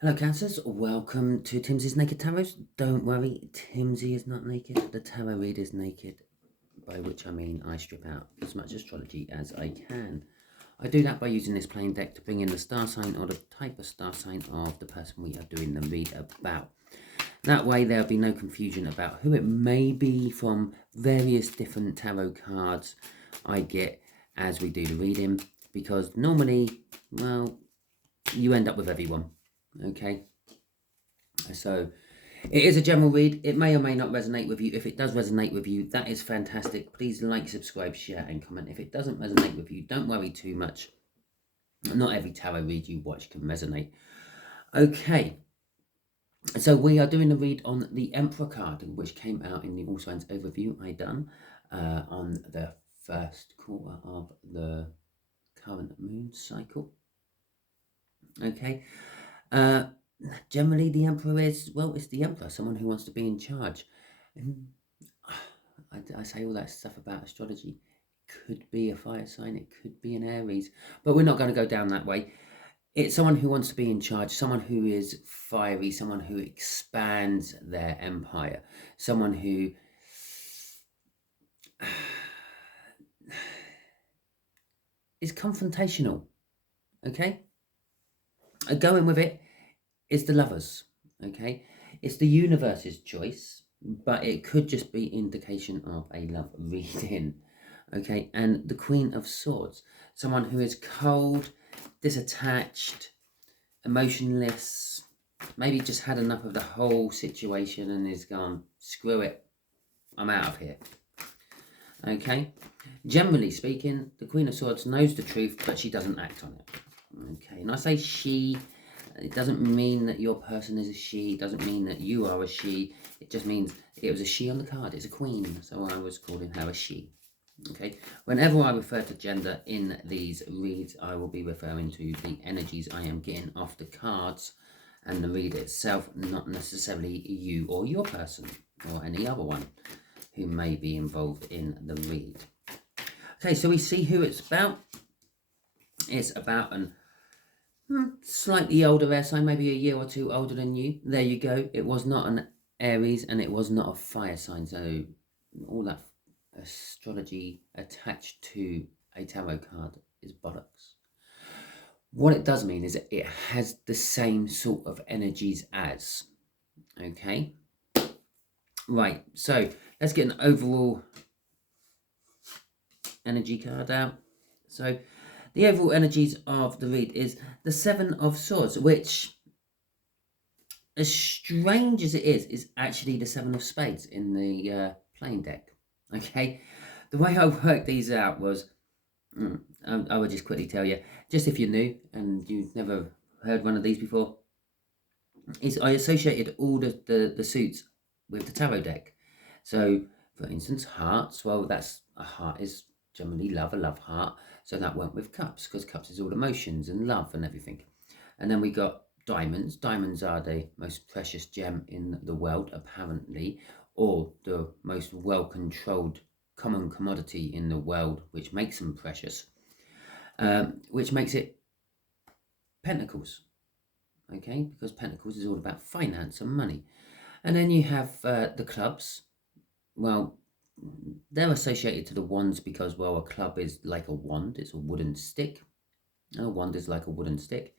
Hello Cancers, welcome to Timsy's Naked Tarot. Don't worry, Timsy is not naked, the tarot read is naked, by which I mean I strip out as much astrology as I can. I do that by using this plain deck to bring in the star sign or the type of star sign of the person we are doing the read about. That way there'll be no confusion about who it may be from various different tarot cards I get as we do the reading, because normally, well, you end up with everyone. Okay, so it is a general read. It may or may not resonate with you. If it does resonate with you, that is fantastic. Please like, subscribe, share and comment. If it doesn't resonate with you, don't worry too much. Not every tarot read you watch can resonate. Okay, so we are doing a read on the Emperor card, which came out in the All Signs overview I done on the first quarter of the current moon cycle. Okay, generally the Emperor is, well, it's the Emperor, someone who wants to be in charge. I say all that stuff about astrology. It could be a fire sign, it could be an Aries, but we're not going to go down that way. It's someone who wants to be in charge, someone who is fiery, someone who expands their empire, someone who is confrontational. Okay? Going with it is the Lovers. Okay? It's the universe's choice, but it could just be indication of a love reading. Okay, and the Queen of Swords, someone who is cold, disattached, emotionless, maybe just had enough of the whole situation and is gone, screw it, I'm out of here. Okay, generally speaking, the Queen of Swords knows the truth, but she doesn't act on it. Okay, and I say she, it doesn't mean that your person is a she, it doesn't mean that you are a she, it just means it was a she on the card, it's a queen, so I was calling her a she. Okay, whenever I refer to gender in these reads, I will be referring to the energies I am getting off the cards and the read itself, not necessarily you or your person or any other one who may be involved in the read. Okay, so we see who it's about. It's about an slightly older air sign, maybe a year or two older than you. There you go. It was not an Aries and it was not a fire sign, so all that astrology attached to a tarot card is bollocks. What it does mean is that it has the same sort of energies as. Okay, right, so let's get an overall energy card out. So the overall energies of the read is the Seven of Swords, which, as strange as it is actually the Seven of Spades in the plain deck. Okay, the way I worked these out was, I would just quickly tell you, just if you're new and you've never heard one of these before, is I associated all the suits with the tarot deck. So, for instance, hearts, well, that's a heart is generally love, a love heart. So that went with cups, because cups is all emotions and love and everything. And then we got diamonds. Diamonds are the most precious gem in the world, apparently, or the most well-controlled common commodity in the world, which makes them precious, which makes it pentacles. Okay, because pentacles is all about finance and money. And then you have the clubs. Well, they're associated to the wands because, well, a club is like a wand. It's a wooden stick. A wand is like a wooden stick.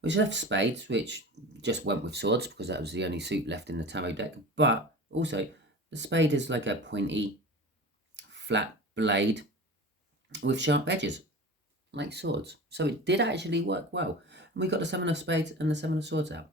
Which left spades, which just went with swords because that was the only suit left in the tarot deck. But also, the spade is like a pointy, flat blade with sharp edges, like swords. So it did actually work well. And we got the Seven of Spades and the Seven of Swords out.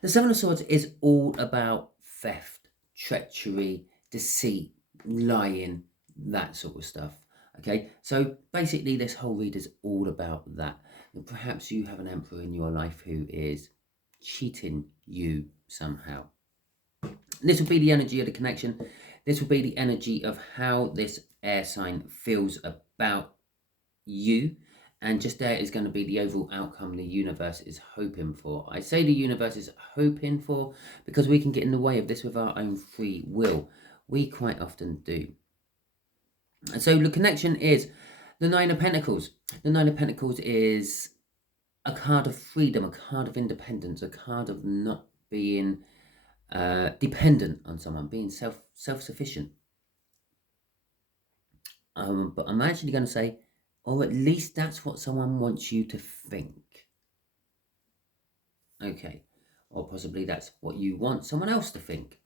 The Seven of Swords is all about theft, treachery, deceit, lying, that sort of stuff. Okay, so basically this whole read is all about that. And perhaps you have an emperor in your life who is cheating you somehow. This will be the energy of the connection. This will be the energy of how this air sign feels about you. And just there is going to be the overall outcome the universe is hoping for. I say the universe is hoping for because we can get in the way of this with our own free will. We quite often do. And so the connection is the Nine of Pentacles. The Nine of Pentacles is a card of freedom, a card of independence, a card of not being dependent on someone, being self-sufficient. But I'm actually going to say, or at least that's what someone wants you to think. Okay, or possibly that's what you want someone else to think.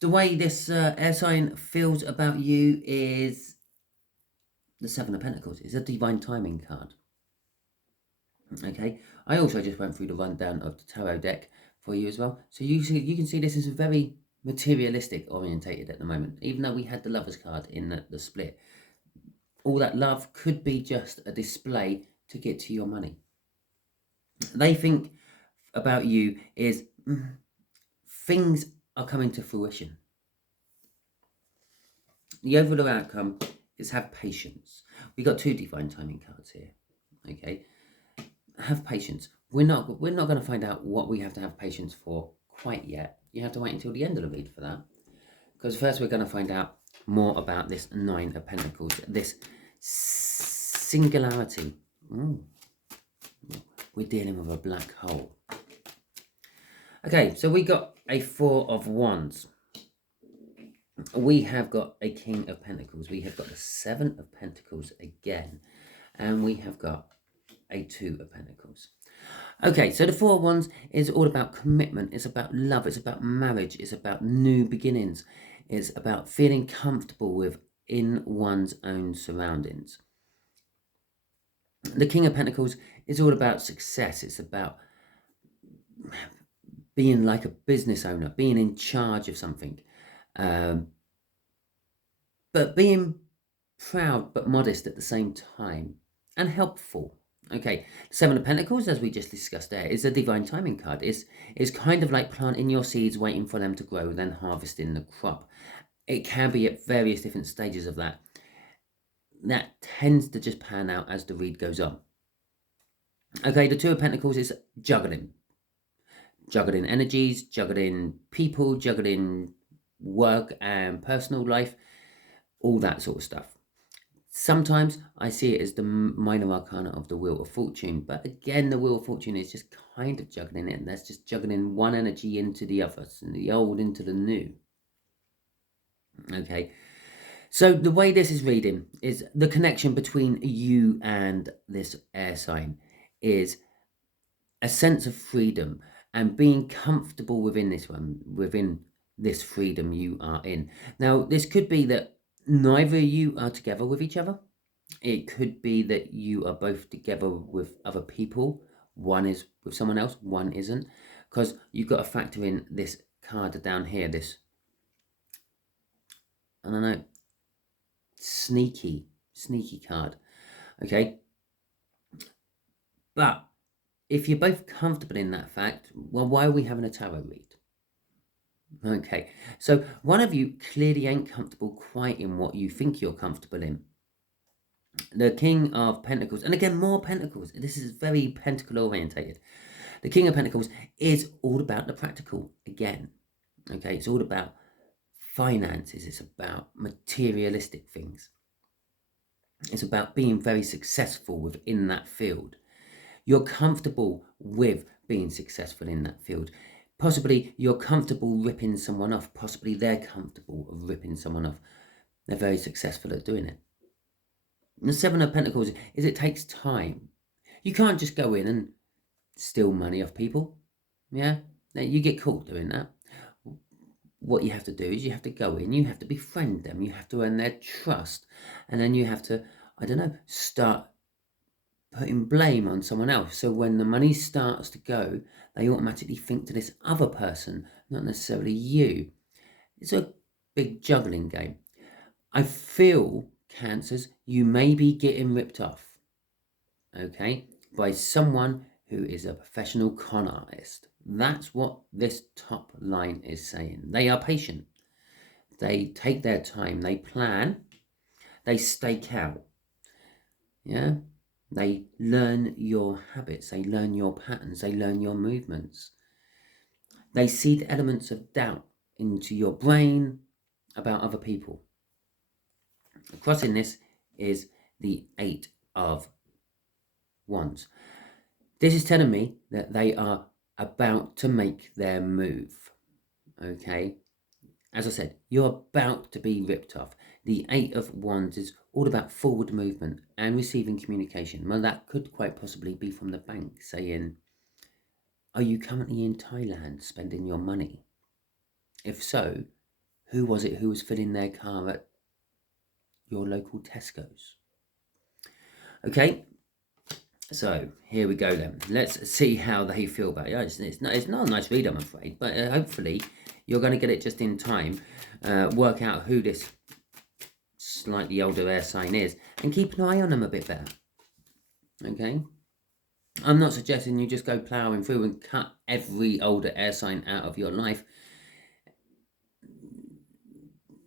The way this air sign feels about you is the Seven of Pentacles. It's a divine timing card. Okay, I also just went through the rundown of the tarot deck for you as well. So you can see this is very materialistic orientated at the moment. Even though we had the Lovers card in the split, all that love could be just a display to get to your money. They think about you is things are coming to fruition. The overall outcome is have patience. We got two divine timing cards here. Okay, have patience. We're not going to find out what we have to have patience for quite yet. You have to wait until the end of the read for that, because first we're going to find out more about this Nine of Pentacles, this singularity. We're dealing with a black hole. Okay, so we got a Four of Wands. We have got a King of Pentacles. We have got the Seven of Pentacles again. And we have got a Two of Pentacles. Okay, so the Four of Wands is all about commitment. It's about love. It's about marriage. It's about new beginnings. It's about feeling comfortable within one's own surroundings. The King of Pentacles is all about success. It's about being like a business owner, being in charge of something. But being proud but modest at the same time and helpful. Okay, Seven of Pentacles, as we just discussed there, is a divine timing card. It's kind of like planting your seeds, waiting for them to grow, then harvesting the crop. It can be at various different stages of that. That tends to just pan out as the read goes on. Okay, the Two of Pentacles is juggling. Juggling energies, juggling people, juggling work and personal life, all that sort of stuff. Sometimes I see it as the minor arcana of the Wheel of Fortune, but again, the Wheel of Fortune is just kind of juggling it, and that's just juggling one energy into the other, and the old into the new. Okay, so the way this is reading is the connection between you and this air sign is a sense of freedom and being comfortable within this freedom you are in. Now, this could be that neither of you are together with each other. It could be that you are both together with other people. One is with someone else, one isn't. Because you've got to factor in this card down here, this, I don't know, sneaky card. Okay? But if you're both comfortable in that fact, well, why are we having a tarot read? Okay, so one of you clearly ain't comfortable quite in what you think you're comfortable in. The King of Pentacles, and again, more Pentacles. This is very pentacle orientated. The King of Pentacles is all about the practical again. Okay, it's all about finances. It's about materialistic things. It's about being very successful within that field. You're comfortable with being successful in that field. Possibly you're comfortable ripping someone off. Possibly they're comfortable of ripping someone off. They're very successful at doing it. And the Seven of Pentacles is it takes time. You can't just go in and steal money off people. Yeah? Now, you get caught doing that. What you have to do is you have to go in, you have to befriend them, you have to earn their trust, and then you have to, I don't know, start putting blame on someone else. So when the money starts to go, they automatically think to this other person, not necessarily you. It's a big juggling game. I feel, Cancers, you may be getting ripped off, okay, by someone who is a professional con artist. That's what this top line is saying. They are patient. They take their time. They plan. They stake out. Yeah? They learn your habits. They learn your patterns. They learn your movements. They seed elements of doubt into your brain about other people. Crossing this is the Eight of Wands. This is telling me that they are about to make their move. Okay? As I said, you're about to be ripped off. The Eight of Wands is all about forward movement and receiving communication. Well, that could quite possibly be from the bank saying, are you currently in Thailand spending your money? If so, who was it who was filling their car at your local Tesco's? Okay, so here we go then. Let's see how they feel about it. It's not a nice read, I'm afraid, but hopefully you're going to get it just in time. Work out who this slightly older air sign is and keep an eye on them a bit better. Okay? I'm not suggesting you just go ploughing through and cut every older air sign out of your life.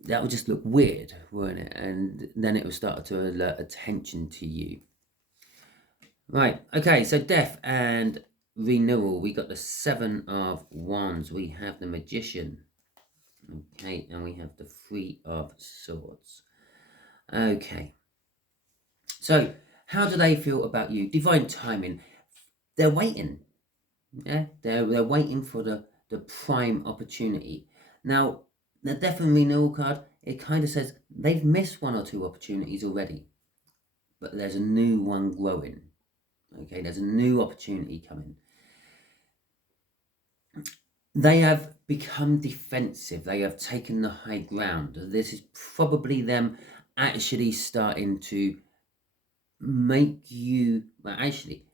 That would just look weird, wouldn't it? And then it will start to alert attention to you. Right, okay, so death and renewal. We got the Seven of Wands. We have the Magician. Okay, and we have the Three of Swords. Okay. So, how do they feel about you? Divine timing. They're waiting. Yeah, they're waiting for the prime opportunity. Now, the death and renewal card, it kind of says they've missed one or two opportunities already, but there's a new one growing. Okay, there's a new opportunity coming. They have become defensive. They have taken the high ground. This is probably them actually starting to make you, well, actually,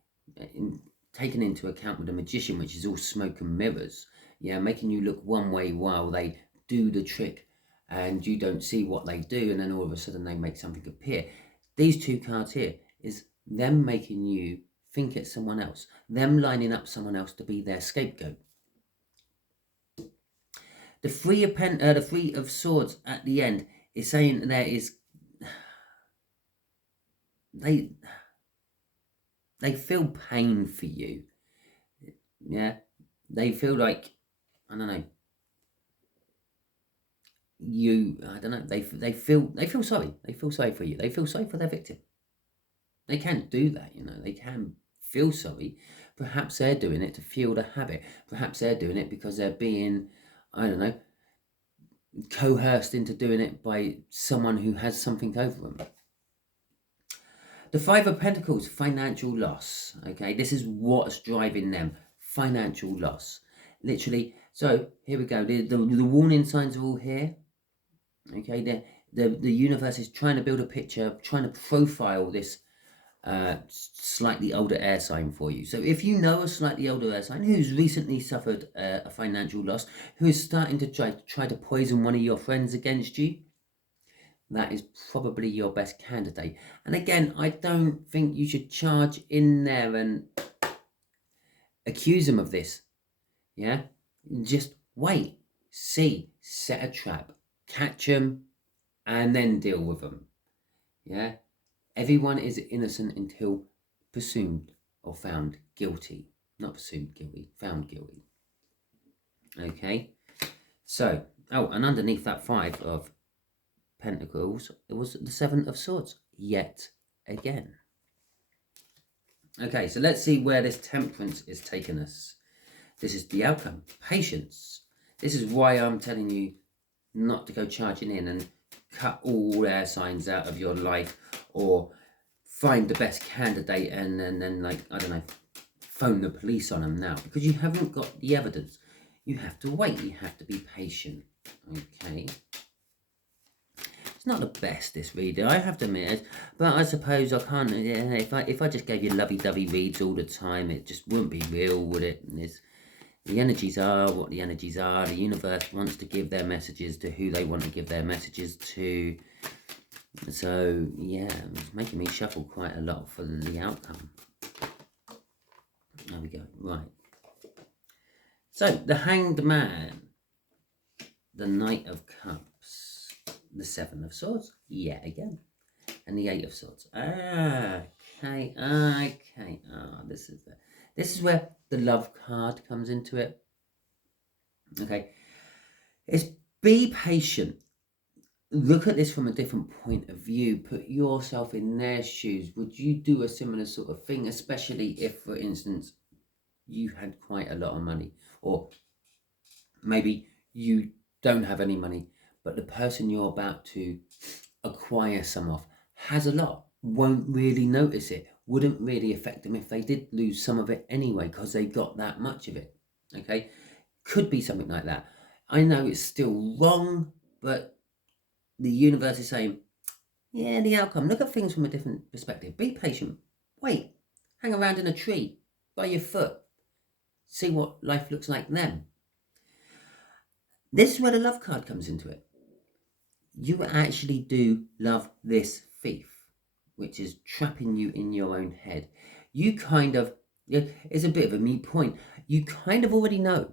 taken into account with the Magician, which is all smoke and mirrors, yeah, making you look one way while they do the trick and you don't see what they do, and then all of a sudden they make something appear. These two cards here is them making you think it's someone else, them lining up someone else to be their scapegoat. The Three of Swords at the end is saying there is they feel pain for you. Yeah, they feel like, I don't know. They feel sorry. They feel sorry for you. They feel sorry for their victim. They can't do that, They can feel sorry. Perhaps they're doing it to fuel the habit. Perhaps they're doing it because they're being, I don't know, coerced into doing it by someone who has something over them. The Five of Pentacles, financial loss. Okay, this is what's driving them. Financial loss. Literally. So here we go. The warning signs are all here. Okay, the universe is trying to build a picture, trying to profile this slightly older air sign for you. So if you know a slightly older air sign who's recently suffered a financial loss, who is starting to try to poison one of your friends against you, that is probably your best candidate. And again, I don't think you should charge in there and accuse them of this. Yeah, just wait, see, set a trap, catch them, and then deal with them. Yeah, everyone is innocent until presumed or found guilty. Not presumed guilty, found guilty. Okay, so, and underneath that Five of Pentacles, it was the Seven of Swords yet again. Okay, so let's see where this Temperance is taking us. This is the outcome. Patience. This is why I'm telling you not to go charging in and cut all air signs out of your life, or find the best candidate and then, like, I don't know, phone the police on them now, because you haven't got the evidence. You have to wait. You have to be patient. Okay. It's not the best, this reader, I have to admit, but I suppose I can't. If I just gave you lovey-dovey reads all the time, it just wouldn't be real, would it? The energies are what the energies are. The universe wants to give their messages to who they want to give their messages to. So, yeah, it's making me shuffle quite a lot for the outcome. There we go. Right. So, the Hanged Man, the Knight of Cups, the Seven of Swords, yet again, and the Eight of Swords. Okay. This is where the Love card comes into it. Okay. It's be patient. look at this from a different point of view. Put yourself in their shoes. Would you do a similar sort of thing, especially if, for instance, you had quite a lot of money, or maybe you don't have any money, but the person you're about to acquire some of has a lot, won't really notice it, wouldn't really affect them if they did lose some of it anyway, because they got that much of it. Okay, could be something like that. I know it's still wrong, but the universe is saying, yeah, the outcome. Look at things from a different perspective. Be patient. Wait. Hang around in a tree by your foot. See what life looks like then. This is where the love card comes into it. You actually do love this thief, which is trapping you in your own head. You kind of, it's a bit of a moot point. You kind of already know.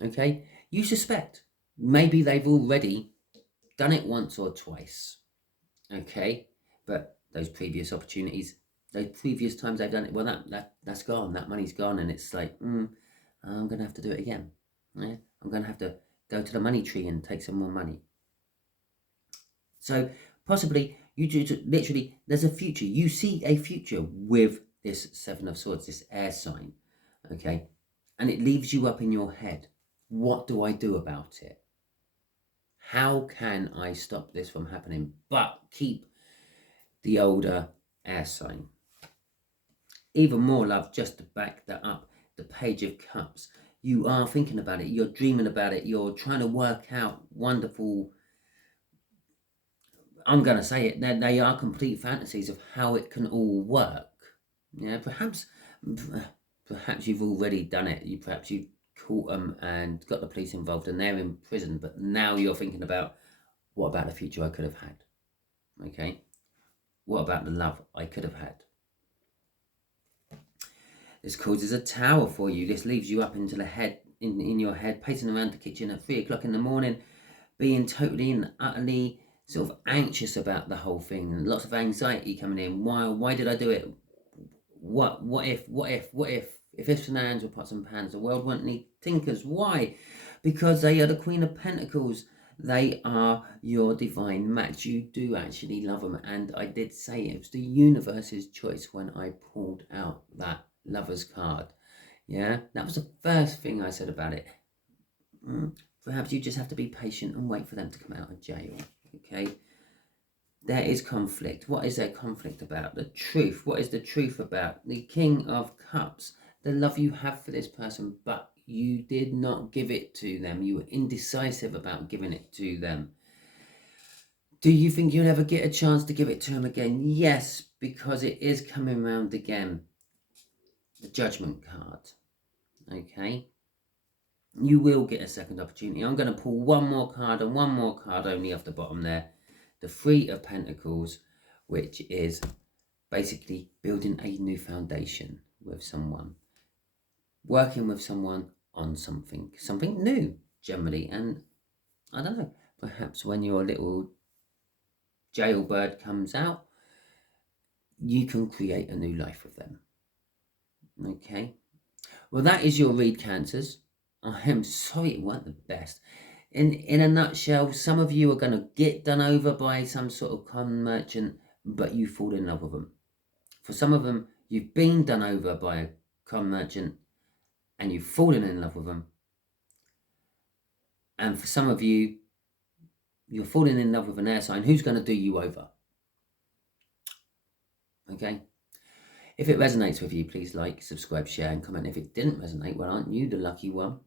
Okay? You suspect. Maybe they've already done it once or twice. Okay? But those previous opportunities, those previous times they've done it, well, that's gone. That money's gone. And it's like, I'm going to have to do it again. Yeah? I'm going to have to go to the money tree and take some more money. So possibly you do literally, there's a future. You see a future with this Seven of Swords, this air sign. Okay? And it leaves you up in your head. What do I do about it? How can I stop this from happening, but keep the older air sign? Even more love, just to back that up, the Page of Cups. You are thinking about it. You're dreaming about it. You're trying to work out wonderful, I'm going to say it, they are complete fantasies of how it can all work. Yeah, perhaps you've already done it. Perhaps you caught them and got the police involved and they're in prison, but now you're thinking about, what about the future I could have had? Okay, what about the love I could have had? This causes a tower for you. This leaves you up into the head, in your head, pacing around the kitchen at 3 o'clock in the morning, being totally and utterly sort of anxious about the whole thing, and lots of anxiety coming in. Why did I do it? What if ifs and ands were pots and pans, the world wouldn't need thinkers. Why? Because they are the Queen of Pentacles. They are your divine match. You do actually love them, and I did say it was the universe's choice when I pulled out that Lover's card. Yeah, that was the first thing I said about it. Perhaps you just have to be patient and wait for them to come out of jail. Okay, there is conflict. What is there conflict about? The truth. What is the truth about? The King of Cups. The love you have for this person, but you did not give it to them. You were indecisive about giving it to them. Do you think you'll ever get a chance to give it to them again? Yes, because it is coming round again. The Judgment card. Okay, you will get a second opportunity. I'm going to pull one more card, and one more card only off the bottom there. The Three of Pentacles, which is basically building a new foundation with someone, working with someone on something new generally. And I don't know, perhaps when your little jailbird comes out, you can create a new life with them. Okay, well, that is your read, Cancers. I am sorry it weren't the best. In a nutshell, some of you are going to get done over by some sort of con merchant, but you fall in love with them. For some of them, you've been done over by a con merchant and you've fallen in love with them. And for some of you, you're falling in love with an air sign who's going to do you over. Okay? If it resonates with you, please like, subscribe, share, and comment. If it didn't resonate, well, aren't you the lucky one?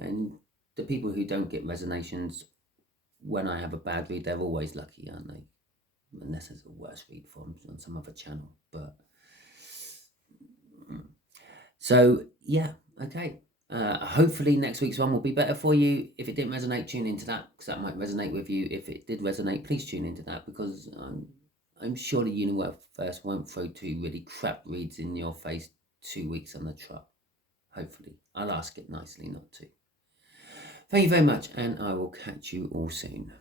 And the people who don't get resonations when I have a bad read, they're always lucky, aren't they? Unless it's a worse read form on some other channel. But so yeah, okay. Hopefully next week's one will be better for you. If it didn't resonate, tune into that, because that might resonate with you. If it did resonate, please tune into that, because I'm sure the universe won't throw two really crap reads in your face 2 weeks on the trot. Hopefully. I'll ask it nicely not to. Thank you very much, and I will catch you all soon.